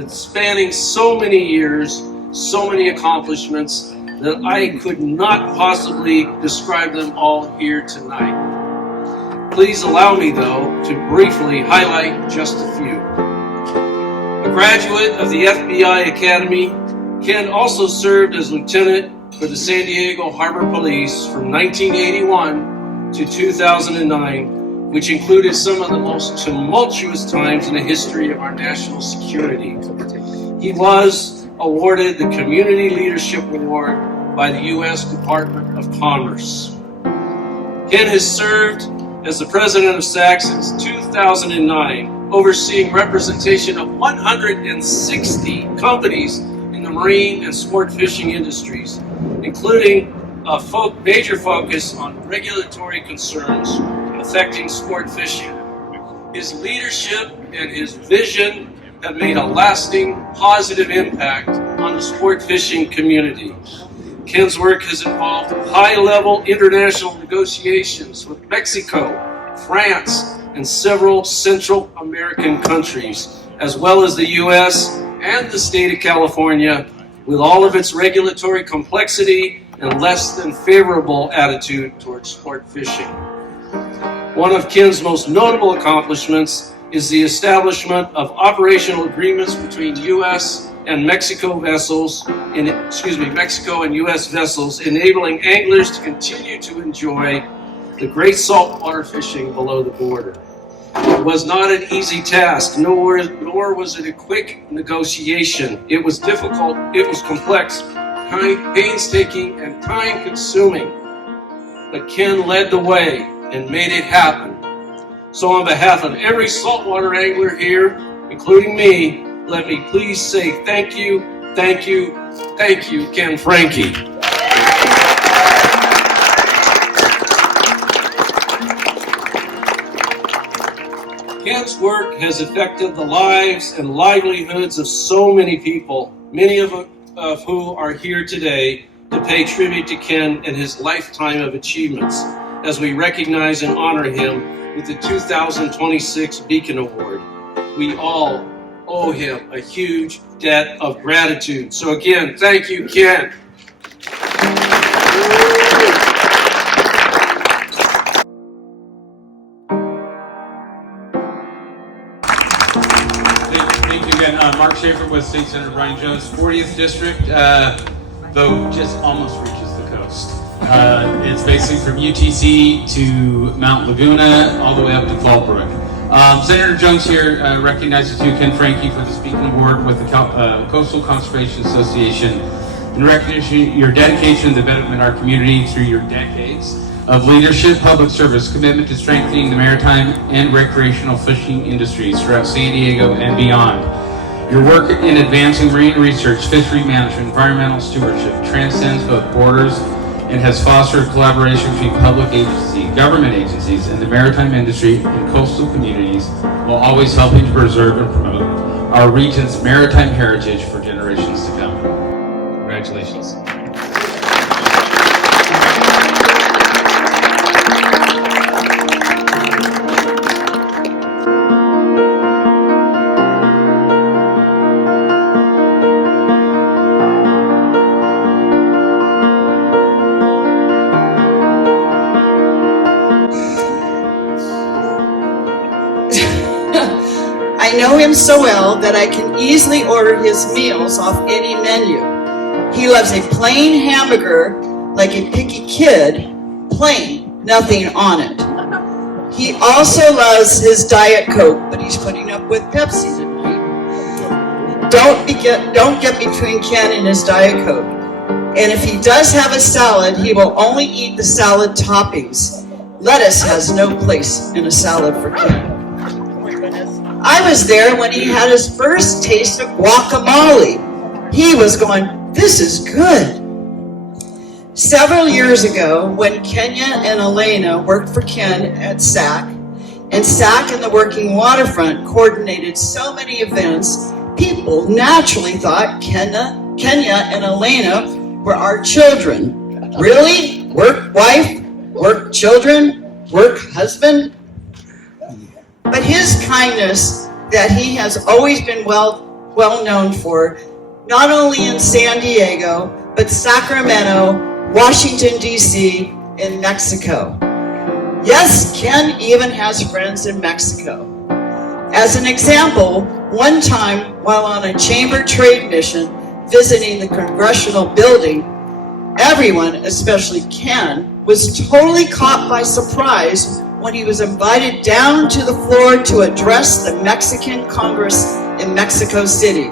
that's spanning so many years, so many accomplishments, that I could not possibly describe them all here tonight. Please allow me, though, to briefly highlight just a few. A graduate of the FBI Academy, Ken also served as lieutenant for the San Diego Harbor Police from 1981 to 2009, which included some of the most tumultuous times in the history of our national security. He was awarded the Community Leadership Award by the U.S. Department of Commerce. Ken has served as the president of SAC since 2009, overseeing representation of 160 companies in the marine and sport fishing industries, including a major focus on regulatory concerns affecting sport fishing. His leadership and his vision have made a lasting positive impact on the sport fishing community. Ken's work has involved high-level international negotiations with Mexico, France, and several Central American countries, as well as the U.S. and the state of California, with all of its regulatory complexity and less than favorable attitude towards sport fishing. One of Ken's most notable accomplishments is the establishment of operational agreements between U.S. and Mexico and U.S. vessels, enabling anglers to continue to enjoy the great saltwater fishing below the border. It was not an easy task, nor was it a quick negotiation. It was difficult, it was complex, painstaking, and time-consuming. But Ken led the way and made it happen. So on behalf of every saltwater angler here, including me, let me please say thank you, thank you, thank you, Ken Franke. Ken's work has affected the lives and livelihoods of so many people, many of who are here today to pay tribute to Ken and his lifetime of achievements, as we recognize and honor him with the 2026 Beacon Award. We all owe him a huge debt of gratitude. So again, thank you, Ken. Thank you again. Mark Schaefer with State Senator Brian Jones, 40th District, though just almost reaches the coast. It's basically from UTC to Mount Laguna, all the way up to Fallbrook. Senator Jones here recognizes you, Ken Franke, for the Speaking Award with the Coastal Conservation Association in recognition of your dedication to development of our community through your decades of leadership, public service, commitment to strengthening the maritime and recreational fishing industries throughout San Diego and beyond. Your work in advancing marine research, fishery management, environmental stewardship transcends both borders and has fostered collaboration between public agencies, government agencies, and the maritime industry and coastal communities, while always helping to preserve and promote our region's maritime heritage for generations to come. Congratulations. I know him so well that I can easily order his meals off any menu. He loves a plain hamburger like a picky kid, plain, nothing on it. He also loves his Diet Coke, but he's putting up with Pepsi tonight. Don't get between Ken and his Diet Coke. And if he does have a salad, he will only eat the salad toppings. Lettuce has no place in a salad for Ken. I was there when he had his first taste of guacamole. He was going, "This is good." Several years ago, when Kenya and Elena worked for Ken at SAC, and SAC and the Working Waterfront coordinated so many events, people naturally thought Kenya and Elena were our children. Really? Work wife? Work children? Work husband? But his kindness, that he has always been well well known for, not only in San Diego, but Sacramento, Washington, D.C., and Mexico. Yes, Ken even has friends in Mexico. As an example, one time while on a chamber trade mission visiting the congressional building, everyone, especially Ken, was totally caught by surprise when he was invited down to the floor to address the Mexican Congress in Mexico City.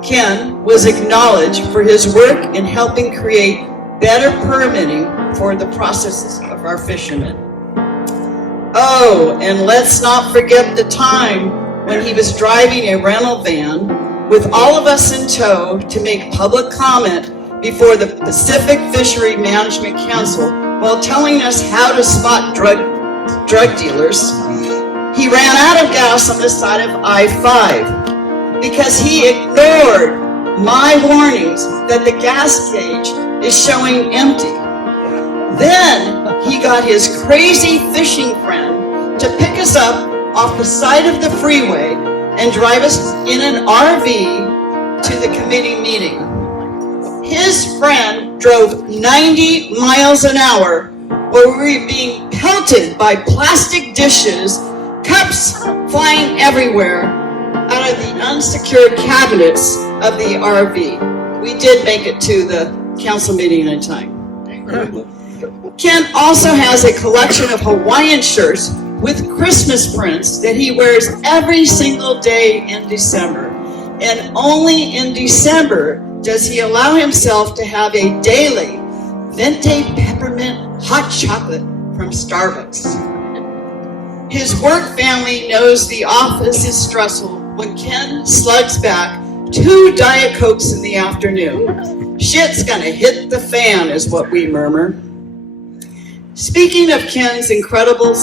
Ken was acknowledged for his work in helping create better permitting for the processes of our fishermen. Oh, and let's not forget the time when he was driving a rental van with all of us in tow to make public comment before the Pacific Fishery Management Council while telling us how to spot drug dealers. He ran out of gas on the side of I-5 because he ignored my warnings that the gas gauge is showing empty. Then he got his crazy fishing friend to pick us up off the side of the freeway and drive us in an RV to the committee meeting. His friend drove 90 miles an hour while we were being pelted by plastic dishes, cups flying everywhere out of the unsecured cabinets of the RV. We did make it to the council meeting in time. Ken also has a collection of Hawaiian shirts with Christmas prints that he wears every single day in December. And only in December does he allow himself to have a daily venti peppermint hot chocolate from Starbucks. His work family knows the office is stressful when Ken slugs back 2 Diet Cokes in the afternoon. Shit's gonna hit the fan is what we murmur. Speaking of Ken's incredible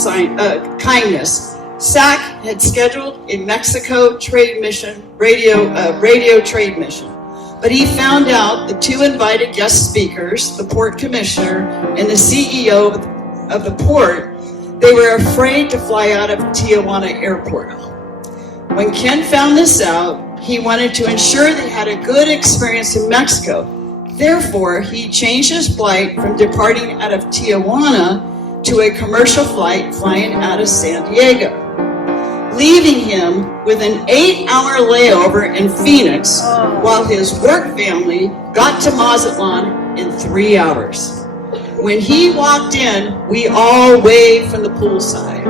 kindness, SAC had scheduled a Mexico trade mission, radio trade mission. But he found out the 2 invited guest speakers, the port commissioner and the CEO of the port, they were afraid to fly out of Tijuana airport. When Ken found this out, he wanted to ensure they had a good experience in Mexico. Therefore, he changed his flight from departing out of Tijuana to a commercial flight flying out of San Diego, leaving him with an 8-hour layover in Phoenix while his work family got to Mazatlan in 3 hours. When he walked in, we all waved from the poolside.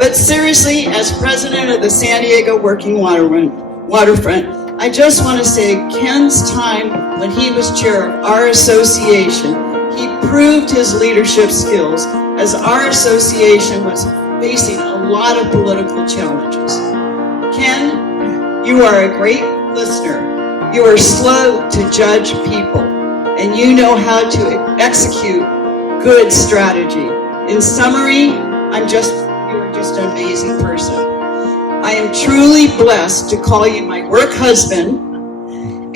But seriously, as president of the San Diego Working Waterfront, I just want to say Ken's time when he was chair of our association, he proved his leadership skills as our association was facing a lot of political challenges. Ken, you are a great listener. You are slow to judge people, and you know how to execute good strategy. In summary, you are just an amazing person. I am truly blessed to call you my work husband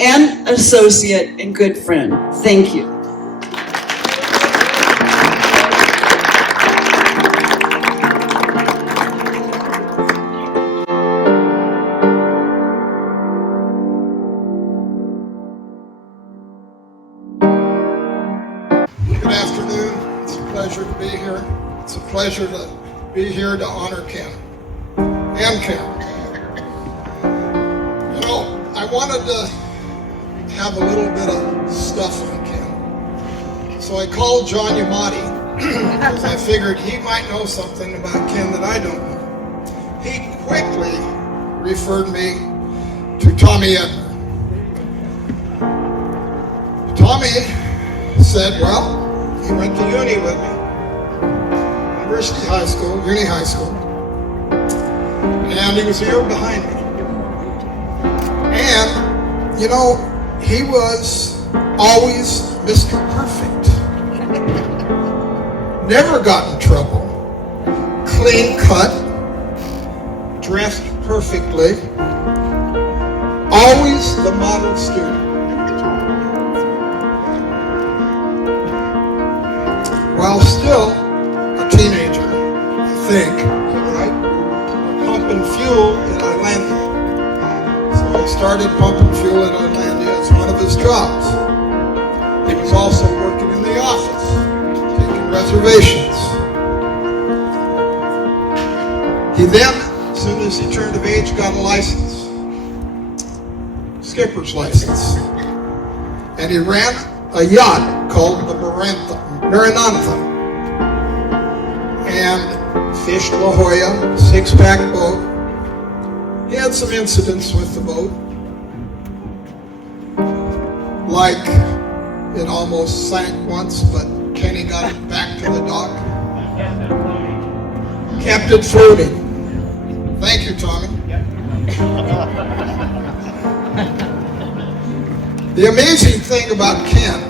and associate and good friend. Thank you. Good afternoon. It's a pleasure to be here. It's a pleasure to be here to honor Ken. And Ken. You know, I wanted to have a little bit of stuff on Ken. So I called John Yamati because I figured he might know something about Ken that I don't know. He quickly referred me to Tommy Edmer. Tommy said, well, he went to uni with me. University High School, Uni High School. And he was a year behind me. And, you know, he was always Mr. Perfect. Never got in trouble. Clean cut. Dressed perfectly. Always the model student. While still a teenager, I think, right? Pumping fuel at Atlanta. then, as soon as he turned of age, got a license, skipper's license. And he ran a yacht called the Maranatha. And fished La Jolla, six-pack boat. He had some incidents with the boat. Like it almost sank once, but Kenny got it back to the dock. Kept it floating. Thank you, Tommy. The amazing thing about Ken,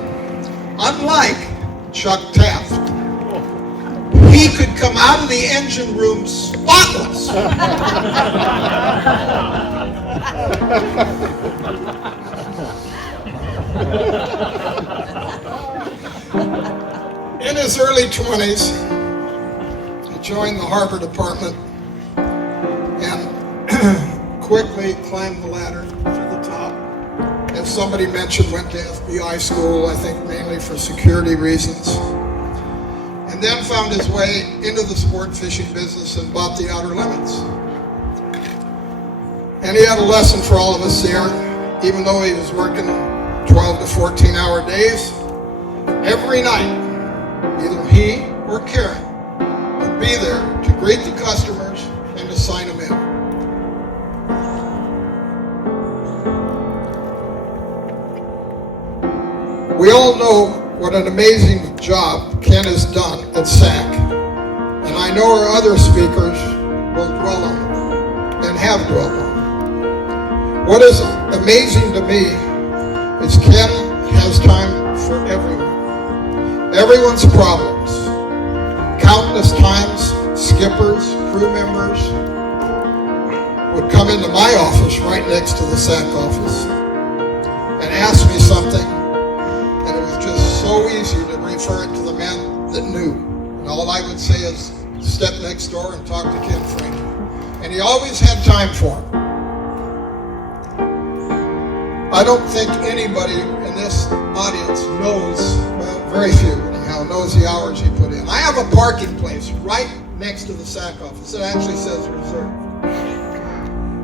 unlike Chuck Taft, he could come out of the engine room spotless. In his early 20s, he joined the harbor department and quickly climbed the ladder to the top. As somebody mentioned, went to FBI school, I think mainly for security reasons. And then found his way into the sport fishing business and bought the Outer Limits. And he had a lesson for all of us there, even though he was working 12 to 14-hour days. Every night, either he or Karen would be there to greet the customers and to sign them in. We all know what an amazing job Ken has done at SAC, and I know our other speakers will dwell on it and have dwelled on it. What is amazing to me is Ken has time for everyone's problems. Countless times, skippers, crew members would come into my office right next to the SAC office and ask me something, and it was just so easy to refer it to the men that knew. And all I would say is, step next door and talk to Ken Frank. And he always had time for him. I don't think anybody in this audience knows, well, very few anyhow, knows the hours he put in. I have a parking place right next to the SAC office. It actually says reserved.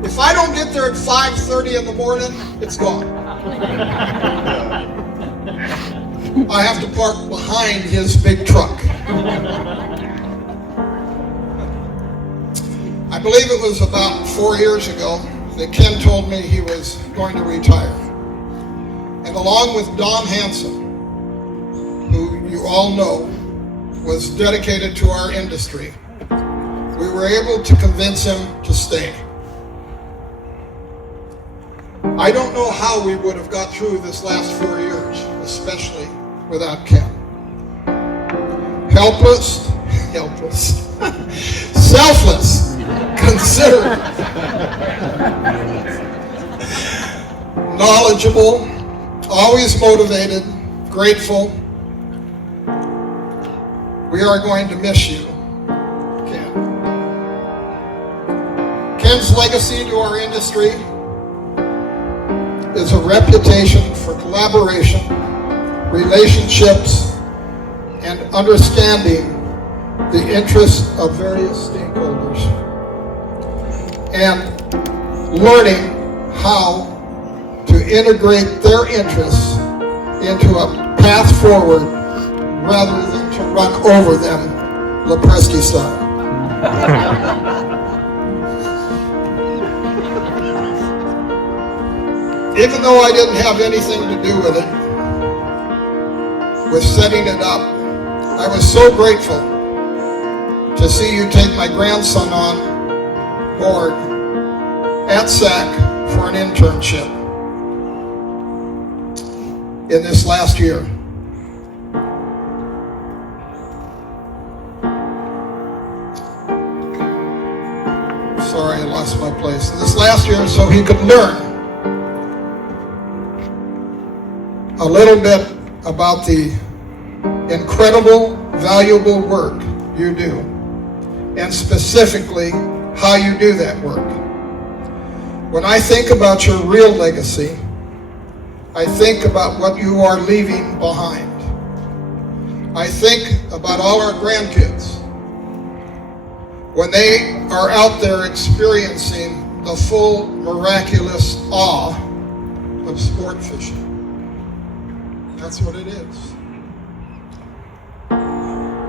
If I don't get there at 5:30 in the morning, it's gone. I have to park behind his big truck. I believe it was about 4 years ago that Ken told me he was going to retire. And along with Don Hanson, who you all know was dedicated to our industry, we were able to convince him to stay. I don't know how we would have got through this last 4 years, especially without Ken. Helpless, selfless, considerate, knowledgeable, always motivated, grateful. We are going to miss you, Ken. Ken's legacy to our industry is a reputation for collaboration, relationships, and understanding the interests of various stakeholders, and learning how to integrate their interests into a path forward rather than to run over them Lepresti style. Even though I didn't have anything to do with it, with setting it up, I was so grateful to see you take my grandson on board at SAC for an internship in this last year. Sorry, I lost my place. In this last year, so he could learn a little bit about the incredible, valuable work you do, and specifically how you do that work. When I think about your real legacy, I think about what you are leaving behind. I think about all our grandkids when they are out there experiencing the full miraculous awe of sport fishing. That's what it is.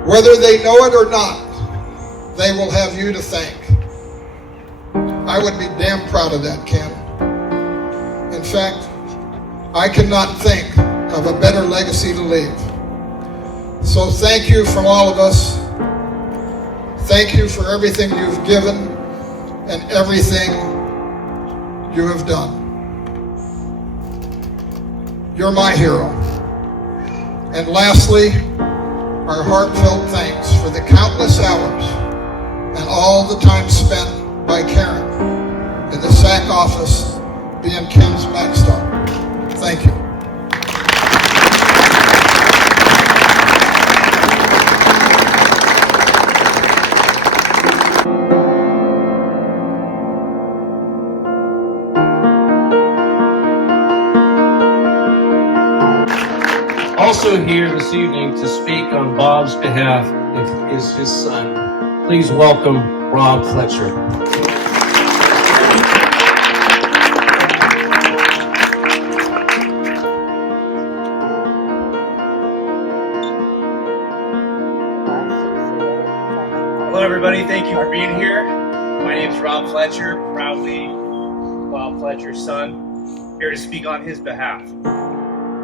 Whether they know it or not, they will have you to thank. I would be damn proud of that, Ken. In fact, I cannot think of a better legacy to leave. So thank you from all of us. Thank you for everything you've given and everything you have done. You're my hero. And lastly, our heartfelt thanks for the countless hours and all the time spent by Karen in the SAC office being Ken's backstop. Thank you. Also here this evening to speak on Bob's behalf is his son. Please welcome Rob Fletcher. Hello everybody, thank you for being here. My name is Rob Fletcher, proudly Bob Fletcher's son, here to speak on his behalf.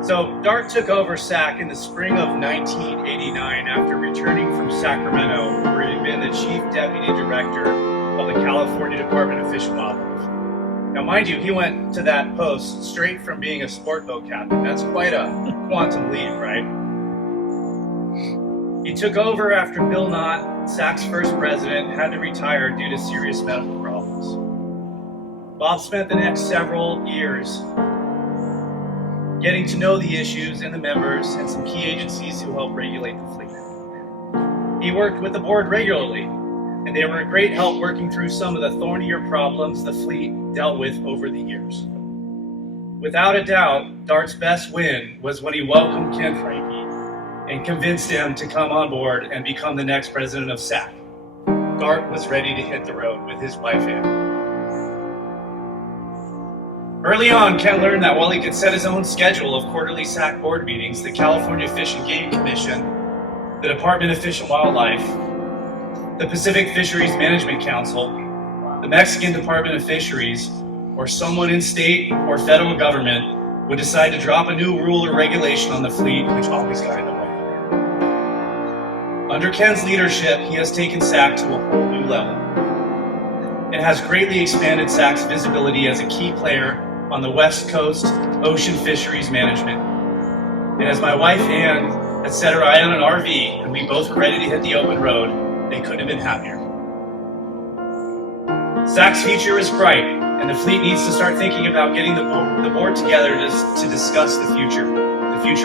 So Dart took over SAC in the spring of 1989 after returning from Sacramento, where he had been the Chief Deputy Director of the California Department of Fish and Wildlife. Now mind you, he went to that post straight from being a sport boat captain. That's quite a quantum leap, right? He took over after Bill Knott, SAC's first president, had to retire due to serious medical problems. Bob spent the next several years getting to know the issues and the members and some key agencies who help regulate the fleet. He worked with the board regularly, and they were a great help working through some of the thornier problems the fleet dealt with over the years. Without a doubt, Dart's best win was when he welcomed Ken Franke and convinced him to come on board and become the next president of SAC. Dart was ready to hit the road with his wife Ann. Early on, Ken learned that while he could set his own schedule of quarterly SAC board meetings, the California Fish and Game Commission, the Department of Fish and Wildlife, the Pacific Fisheries Management Council, the Mexican Department of Fisheries, or someone in state or federal government would decide to drop a new rule or regulation on the fleet, which always got in the way. Under Ken's leadership, he has taken SAC to a whole new level. It has greatly expanded SAC's visibility as a key player on the West Coast ocean fisheries management. And as my wife Ann had set her eye on an RV and we both were ready to hit the open road, they couldn't have been happier. SAC's future is bright, and the fleet needs to start thinking about getting the board together to discuss the future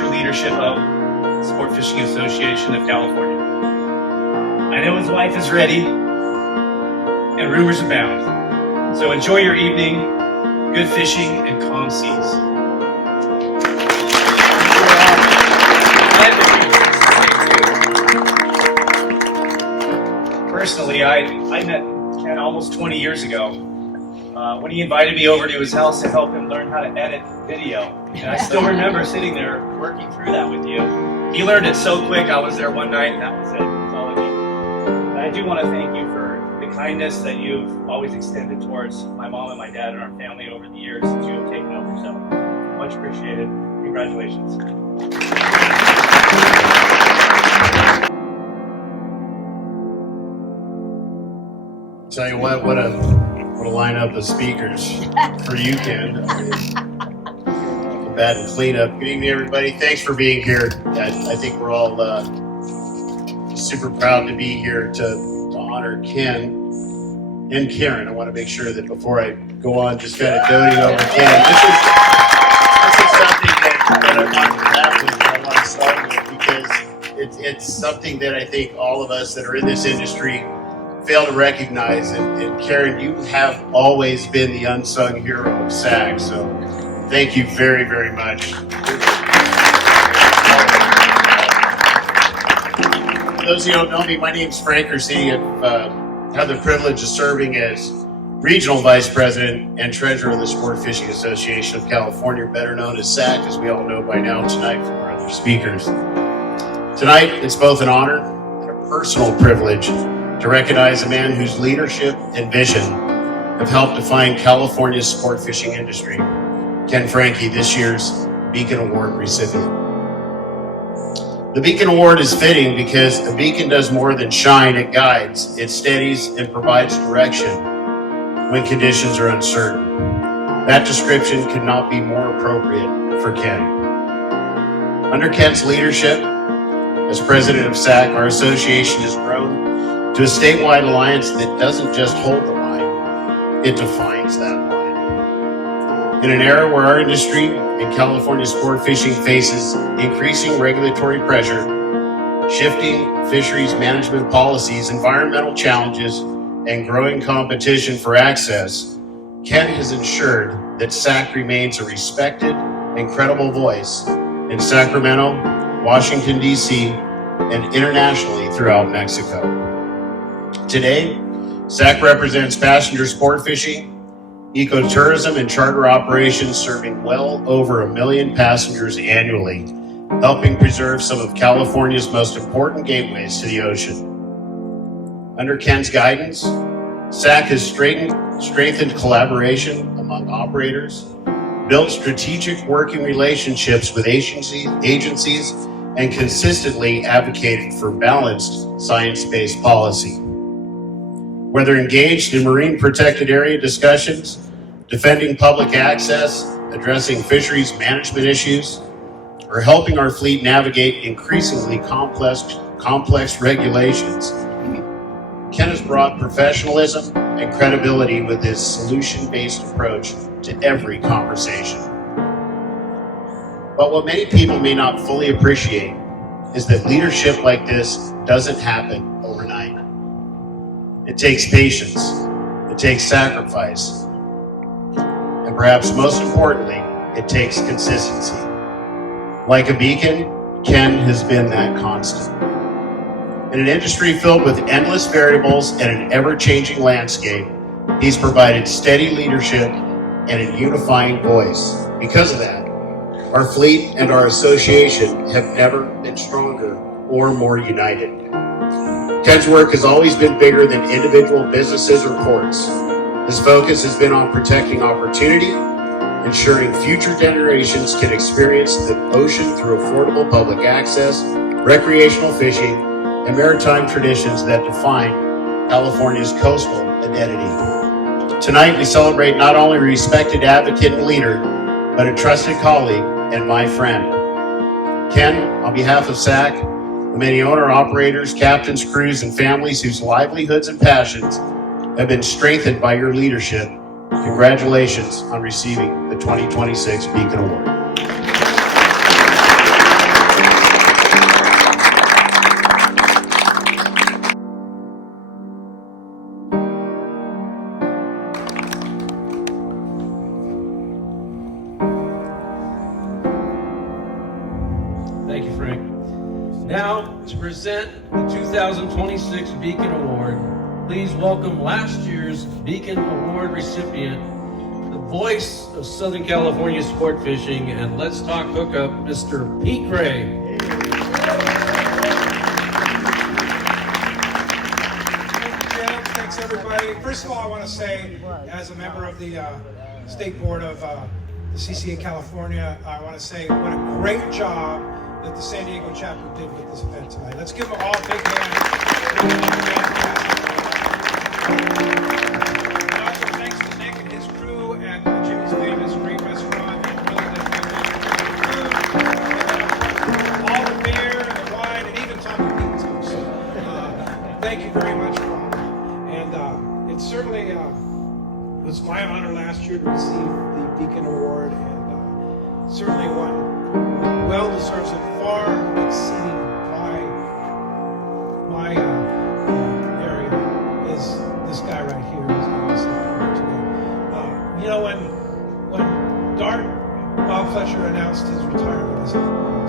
leadership of the Sport Fishing Association of California. I know his wife is ready, and rumors abound. So enjoy your evening, good fishing, and calm seas. Personally, I met Ken almost 20 years ago when he invited me over to his house to help him learn how to edit video. And I still remember sitting there working through that with you. He learned it so quick, I was there one night and that was it. That's all I needed. And I do want to thank you for the kindness that you've always extended towards my mom and my dad and our family over the years since you have taken over. So much appreciated. Congratulations. Tell you what a lineup of speakers for you, Ken. Bad and cleanup. Good evening, everybody. Thanks for being here. I think we're all super proud to be here to honor Ken and Karen. I want to make sure that before I go on, just kind of doting over Ken. This is something that I want to start with because it's something that I think all of us that are in this industry fail to recognize. And Karen, you have always been the unsung hero of SAC. So thank you very, very much. For those of you who don't know me, my name's Frank Orsini. I've have the privilege of serving as Regional Vice President and Treasurer of the Sport Fishing Association of California, better known as SAC, as we all know by now tonight from our other speakers. Tonight, it's both an honor and a personal privilege to recognize a man whose leadership and vision have helped define California's sport fishing industry, Ken Franke, this year's Beacon Award recipient. The Beacon Award is fitting because a beacon does more than shine, it guides, it steadies, and provides direction when conditions are uncertain. That description could not be more appropriate for Ken. Under Ken's leadership, as president of SAC, our association has grown to a statewide alliance that doesn't just hold the line, it defines that line. In an era where our industry and California sport fishing faces increasing regulatory pressure, shifting fisheries management policies, environmental challenges, and growing competition for access, Ken has ensured that SAC remains a respected and credible voice in Sacramento, Washington, D.C., and internationally throughout Mexico. Today, SAC represents passenger sport fishing, ecotourism, and charter operations serving well over 1 million passengers annually, helping preserve some of California's most important gateways to the ocean. Under Ken's guidance, SAC has strengthened collaboration among operators, built strategic working relationships with agencies, and consistently advocated for balanced science-based policy. Whether engaged in marine protected area discussions, defending public access, addressing fisheries management issues, or helping our fleet navigate increasingly complex regulations, Ken has brought professionalism and credibility with his solution-based approach to every conversation. But what many people may not fully appreciate is that leadership like this doesn't happen overnight. It takes patience, it takes sacrifice, and perhaps most importantly, it takes consistency. Like a beacon, Ken has been that constant. In an industry filled with endless variables and an ever-changing landscape, he's provided steady leadership and a unifying voice. Because of that, our fleet and our association have never been stronger or more united. Ken's work has always been bigger than individual businesses or ports. His focus has been on protecting opportunity, ensuring future generations can experience the ocean through affordable public access, recreational fishing, and maritime traditions that define California's coastal identity. Tonight, we celebrate not only a respected advocate and leader, but a trusted colleague and my friend. Ken, on behalf of SAC, the many owner-operators, captains, crews, and families whose livelihoods and passions have been strengthened by your leadership, congratulations on receiving the 2026 Beacon Award. Thank you, Frank. Now, to present the 2026 Beacon Award, please welcome last year's Beacon Award recipient, the voice of Southern California sport fishing, and Let's Talk Hookup, Mr. Pete Gray. Thanks, everybody. First of all, I want to say, as a member of the State Board of the CCA California, I want to say what a great job that the San Diego chapter did with this event tonight. Let's give them all a big hand. And also thanks to Nick and his crew and Jimmy's Famous Great Restaurant. All the beer and the wine and even Taco Pete too. So thank you very much, Bob. And it certainly was my honor last year to receive the Beacon Award, and certainly one well deserves it, far exceeding my area is this guy right here. He's going to today. You know, when Bob Fletcher announced his retirement, I said, oh,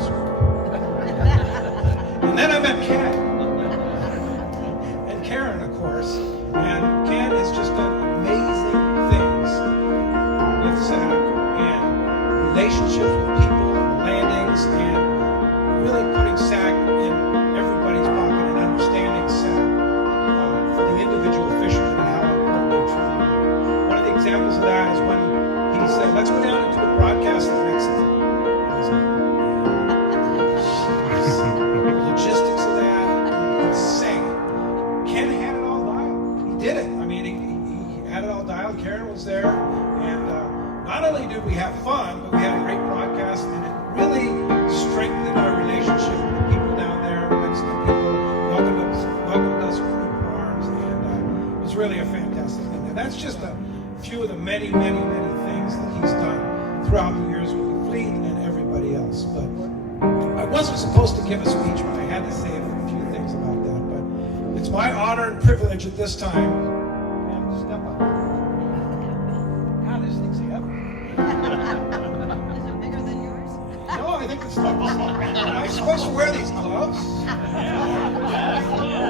and then I met Ken and Karen, of course, and the individual fishermen and how important they truly are. One of the examples of that is when he said, let's go down and do a broadcast in Mexico. I was like, the logistics of that, insane. Ken had it all dialed. He did it. I mean, he had it all dialed. Karen was there. And not only did we have fun, but we had a great broadcast, and it really strengthened our relationship with the people down there. The Mexican people welcomed us with open arms, and it was really a fantastic thing. And that's just a few of the many, many, many things that he's done throughout the years with the fleet and everybody else. But I wasn't supposed to give a speech, but I had to say a few things about that. But it's my honor and privilege at this time. Yeah, step up. God, this thing's heavy. Is it bigger than yours? No, I think it's not. Am I supposed to wear these gloves?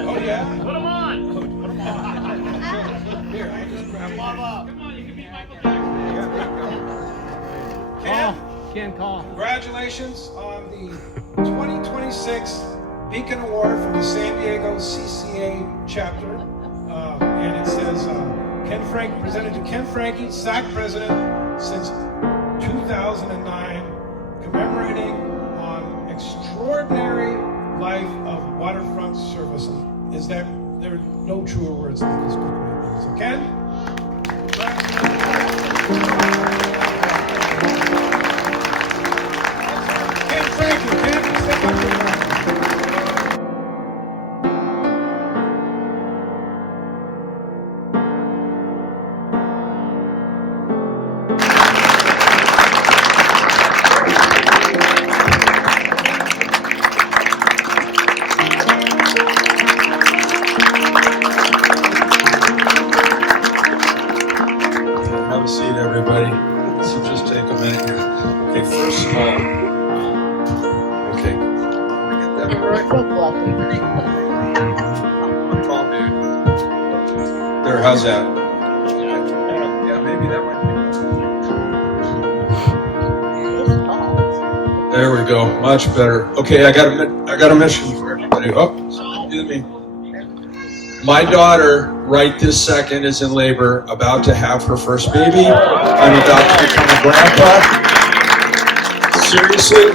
Oh, yeah? Put them on. Put them on. Here, I just grab them. Come on, you can be Michael Jackson. Yeah, there you go. Ken, congratulations on the 2026 Beacon Award from the San Diego CCA chapter. And it says, presented to Ken Franke, SAC President since 2009, commemorating on extraordinary life of waterfront service. Is that there are no truer words than this book. So Ken, Ken Franke, Ken, step up to the mic. Have a seat, everybody. So just take a minute here. Okay, first of all, okay. Did I get that right? Tall dude. There, how's that? Yeah, maybe that might be. There we go. Much better. Okay, I got a mission for everybody. Oh, excuse me. My daughter, right this second, is in labor, about to have her first baby. I'm about to become a grandpa. Seriously,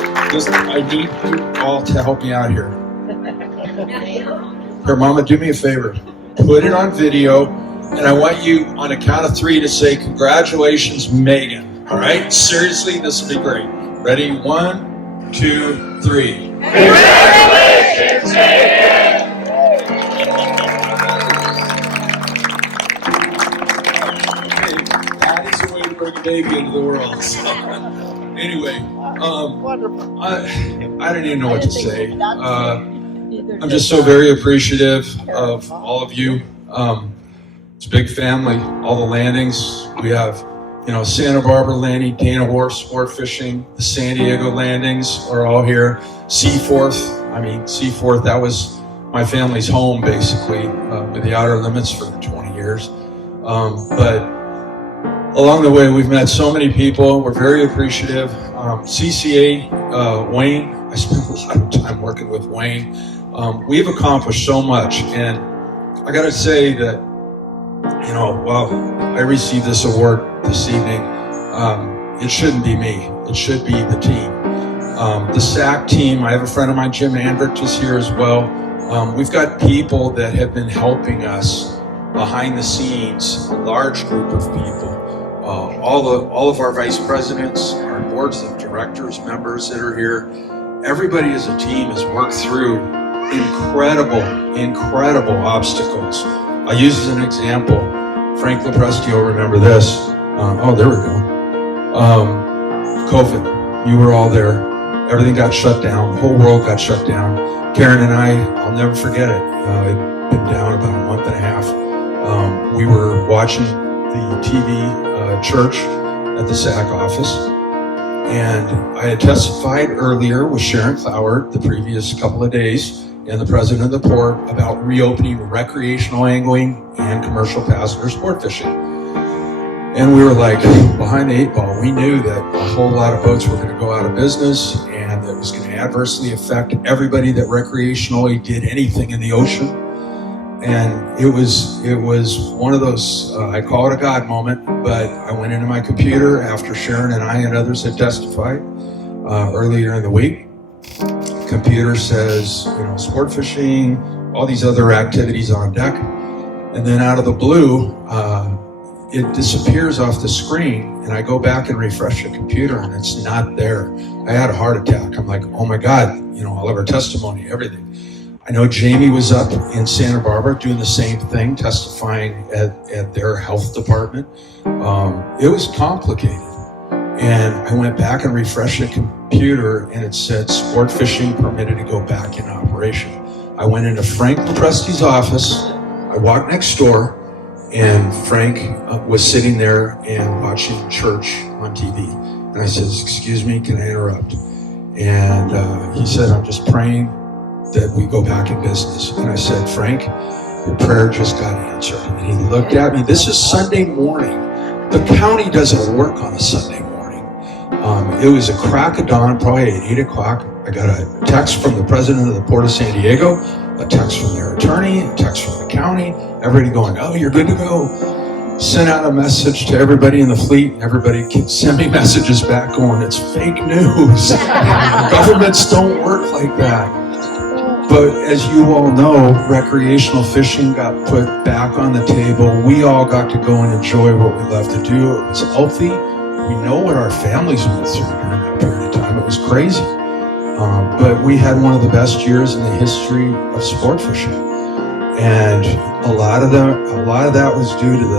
I need you all to help me out here. Here, Mama, do me a favor. Put it on video, and I want you, on a count of 3, to say, congratulations, Megan. All right? Seriously, this will be great. Ready? 1, 2, 3. Congratulations, Megan! Bring a baby into the world. So, anyway, I didn't even know what to say. I'm just so very appreciative of all of you. It's a big family. All the landings we have, Santa Barbara landing, Dana Wharf sport fishing, the San Diego landings are all here. Seaforth, that was my family's home basically, with the Outer Limits for 20 years. But along the way, we've met so many people. We're very appreciative. CCA, Wayne, I spent a lot of time working with Wayne. We've accomplished so much, and I got to say that, while I received this award this evening, it shouldn't be me. It should be the team. The SAC team, I have a friend of mine, Jim Andrich, is here as well. We've got people that have been helping us behind the scenes, a large group of people. All of our vice presidents, our boards of directors, members that are here, everybody as a team has worked through incredible obstacles. I use as an example, Frank Lopresti will remember this. There we go. COVID, you were all there. Everything got shut down. The whole world got shut down. Karen and I'll never forget it. I'd been down about a month and a half. We were watching the TV church at the SAC office, and I had testified earlier with Sharon Cloward the previous couple of days and the president of the port about reopening recreational angling and commercial passenger sport fishing. And we were like behind the 8 ball. We knew that a whole lot of boats were going to go out of business, and that was going to adversely affect everybody that recreationally did anything in the ocean. And it was one of those, I call it a God moment, but I went into my computer after Sharon and I and others had testified earlier in the week. Computer says, sport fishing, all these other activities on deck. And then out of the blue, it disappears off the screen, and I go back and refresh the computer and it's not there. I had a heart attack. I'm like, oh my God, all of our testimony, everything. I know Jamie was up in Santa Barbara doing the same thing, testifying at their health department. It was complicated. And I went back and refreshed the computer and it said sport fishing permitted to go back in operation. I went into Frank Lepresti's office. I walked next door and Frank was sitting there and watching church on TV. And I said, excuse me, can I interrupt? And he said, I'm just praying that we go back in business. And I said, Frank, your prayer just got answered. And he looked at me. This is Sunday morning. The county doesn't work on a Sunday morning. It was a crack of dawn, probably at 8 o'clock. I got a text from the president of the Port of San Diego, a text from their attorney, a text from the county, everybody going, oh, you're good to go. Sent out a message to everybody in the fleet. Everybody can send me messages back going, it's fake news. Governments don't work like that. But as you all know, recreational fishing got put back on the table. We all got to go and enjoy what we love to do. It was healthy. We know what our families went through during that period of time. It was crazy. But we had one of the best years in the history of sport fishing. And a lot of that was due to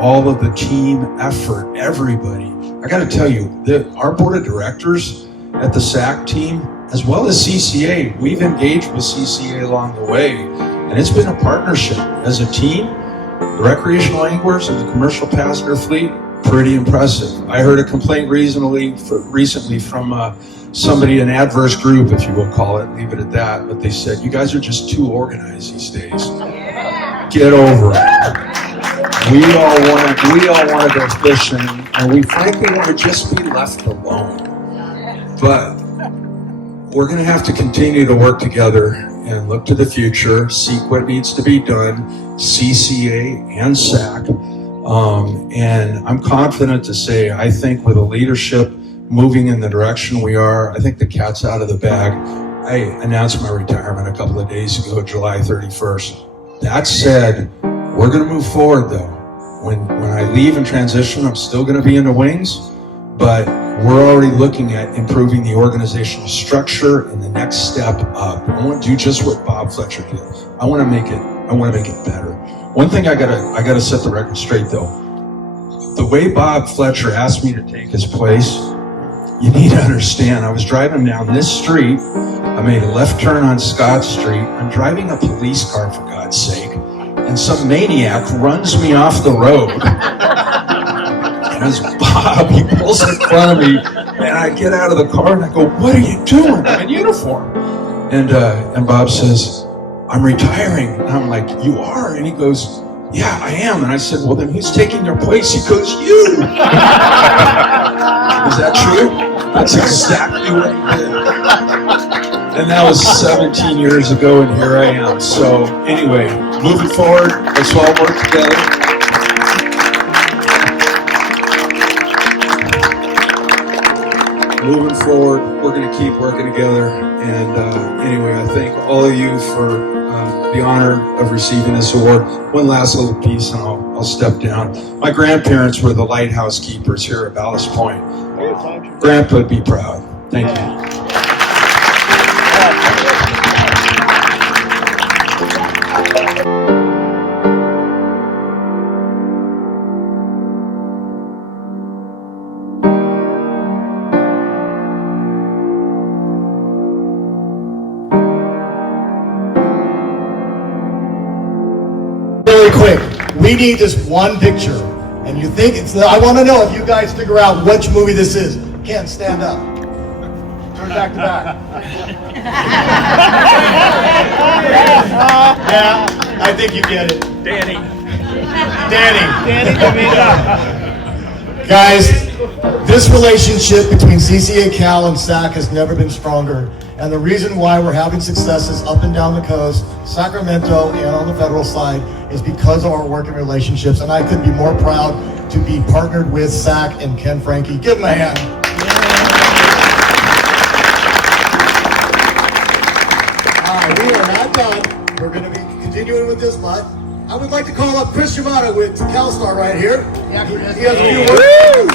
all of the team effort, everybody. I got to tell you, our board of directors at the SAC team, as well as CCA, we've engaged with CCA along the way, and it's been a partnership as a team. The recreational anglers and the commercial passenger fleet, pretty impressive. I heard a complaint recently from somebody, an adverse group, if you will call it, leave it at that, but they said, you guys are just too organized these days. Get over it. We all want to go fishing, and we frankly want to just be left alone. But we're going to have to continue to work together and look to the future, seek what needs to be done, CCA and SAC. And I'm confident to say, I think with the leadership moving in the direction we are, I think the cat's out of the bag. I announced my retirement a couple of days ago, July 31st. That said, we're going to move forward though. When I leave and transition, I'm still going to be in the wings, but we're already looking at improving the organizational structure and the next step up. I want to do just what Bob Fletcher did. I want to make it better. One thing I gotta set the record straight though. The way Bob Fletcher asked me to take his place, you need to understand, I was driving down this street, I made a left turn on Scott Street, I'm driving a police car for God's sake, and some maniac runs me off the road. And it's Bob, he pulls in front of me, and I get out of the car and I go, what are you doing? I'm in uniform. And Bob says, I'm retiring. And I'm like, you are? And he goes, yeah, I am. And I said, well, then who's taking your place? He goes, you. Is that true? That's exactly what he did. And that was 17 years ago, and here I am. So anyway, moving forward, let's all work together. Moving forward, we're going to keep working together. And anyway, I thank all of you for the honor of receiving this award. One last little piece, and I'll step down. My grandparents were the lighthouse keepers here at Ballast Point. Grandpa would be proud. Thank you. Really quick, we need this one picture, and you think it's I want to know if you guys figure out which movie this is. Ken, stand up. Turn back to back. Yeah, I think you get it. Danny. Guys, this relationship between CCA Cal and SAC has never been stronger, And the reason why we're having successes up and down the coast, Sacramento and on the federal side, is because of our working relationships. And I couldn't be more proud to be partnered with SAC and Ken Franke. Give him a hand. We are not done. We're going to be continuing with this, but I would like to call up Chris Yamada with CalStar right here. He has a few words.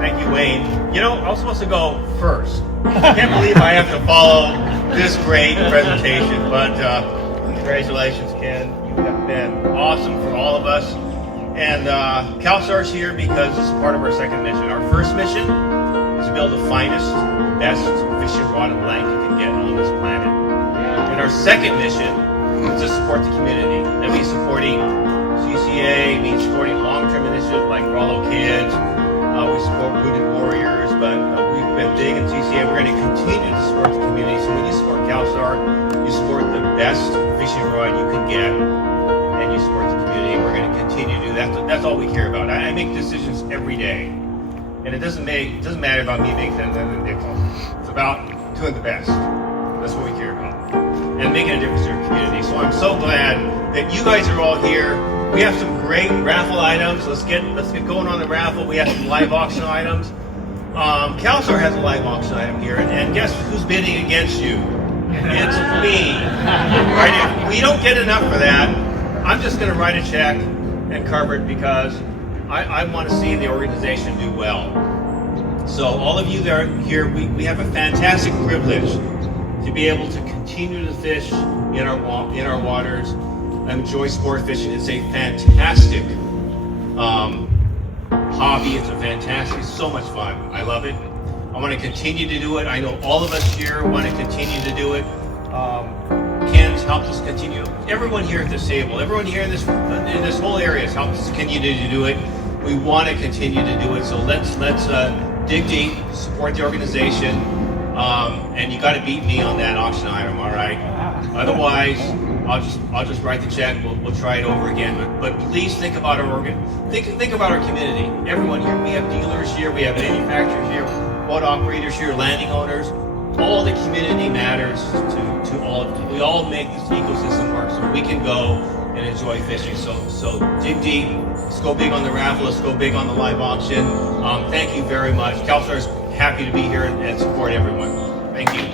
Thank you, Wayne. You know, I was supposed to go first. I can't believe I have to follow this great presentation, but congratulations, Ken. You have been awesome for all of us. And CalStar's here because this is part of our second mission. Our first mission is to build the finest, best fishing rod and blank you can get on this planet. And our second mission is to support the community. That means supporting CCA, means supporting long-term initiatives like Rollo Kids. We support Wounded Warriors, but we've been big in CCA. We're going to continue to support the community. So when you support CalStar, you support the best fishing rod you can get, and you support the community. We're going to continue to do that. That's all we care about. I make decisions every day, and it doesn't matter about me making them than nickel. It's about doing the best. That's what we care about, and making a difference in our community. So I'm so glad that you guys are all here. We have some great raffle items. Let's get going on the raffle. We have some live auction items. CalStar has a live auction item here, and guess who's bidding against you? It's me. Right? If we don't get enough for that, I'm just going to write a check and cover it because I want to see the organization do well. So all of you that are here, we have a fantastic privilege to be able to continue to fish in our waters. I enjoy sport fishing. It's a fantastic hobby. It's so much fun. I love it. I want to continue to do it. I know all of us here want to continue to do it. Ken's helped us continue. Everyone here at this table, everyone here in this whole area has helped us continue to do it. We want to continue to do it. So let's dig deep, support the organization, and you got to beat me on that auction item. All right. Otherwise, I'll just write the check. We'll try it over again. But please think about our think about our community. Everyone here. We have dealers here. We have manufacturers here. Boat operators here. Landing owners. All the community matters to all of you. We all make this ecosystem work so we can go and enjoy fishing. So dig deep. Let's go big on the raffle. Let's go big on the live auction. Thank you very much. CalStar is happy to be here and support everyone. Thank you.